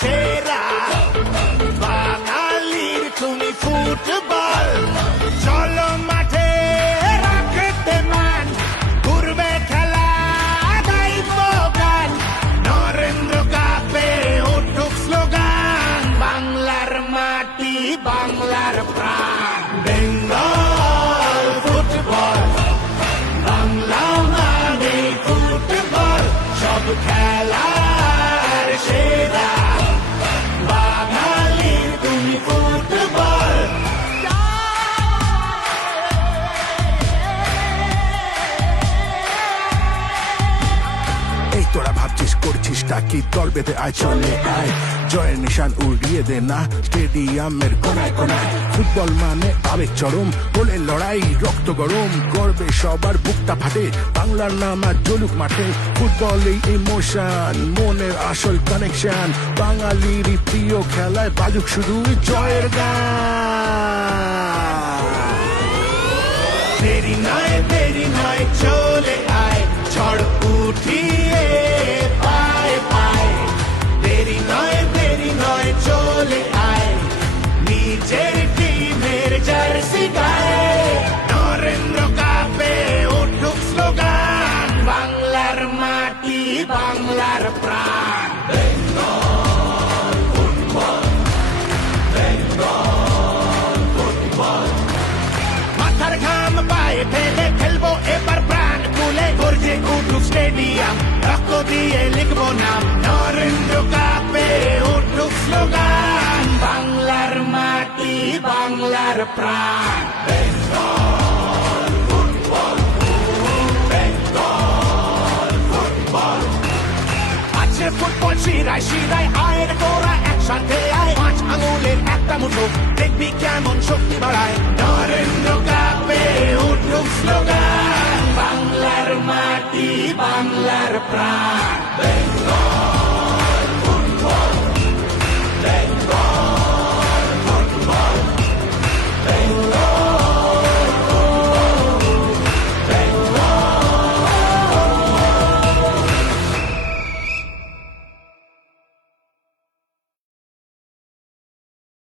সেরা বাঙালির তুমি ফুটবল চলো মাঠে রাখতে মান ঘুরবে খেলা দায়িত্ব গান নরেন্দ্র কাপে উঠুক স্লোগান বাংলার মাটি বাংলার প্রাণ বেঙ্গল ফুটবল বাংলা মানে ফুটবল সব খেলার সেরা বাঙালির তুমি ফুটবল এই তোরা ভাবছিস করছিস কি দল বেঁধে আয় চলে আয় জয়ের নিশান উড়িয়ে দে না স্টেডিয়ামের কোনায় কোনায় ফুটবল মানে আবেগ চরম গোলের লড়াই রক্ত গরম গর্বে সবার বুকটা ফাটে বাংলার নাম আর জ্বলুক মাঠে ফুটবল এই ইমোশন মনের আসল কানেকশন বাঙালির প্রিয় খেলায় বাজুক শুধু জয়ের গান দেরি নয় চলে আয় ঝড় উঠিয়ে পায় পায় দেরি নয় চলে আয় নিজের টিমের জার্সি গায়ে নরেন্দ্র কাপে উঠুক স্লোগান বাংলার মাটি বাংলার প্রাণ মাথার ঘাম পায়ে ফেলে খেলবো এবার প্রাণ খুলে গর্জে উঠুক স্টেডিয়াম রক্ত দিয়ে লিখবো নাম নরেন্দ্র কাপে উঠুক স্লোগান বাংলার মাটি বাংলার প্রাণ আছে ফুটবল শিরায় শিরায় আয়ের গোড়া একসাথে আয় পাঁচ আঙুলের একটা মুঠো দেখবি কেমন শক্তি বাড়ায় নরেন্দ্র কাপে উঠুক স্লোগান বাংলার মাটি বাংলার প্রাণ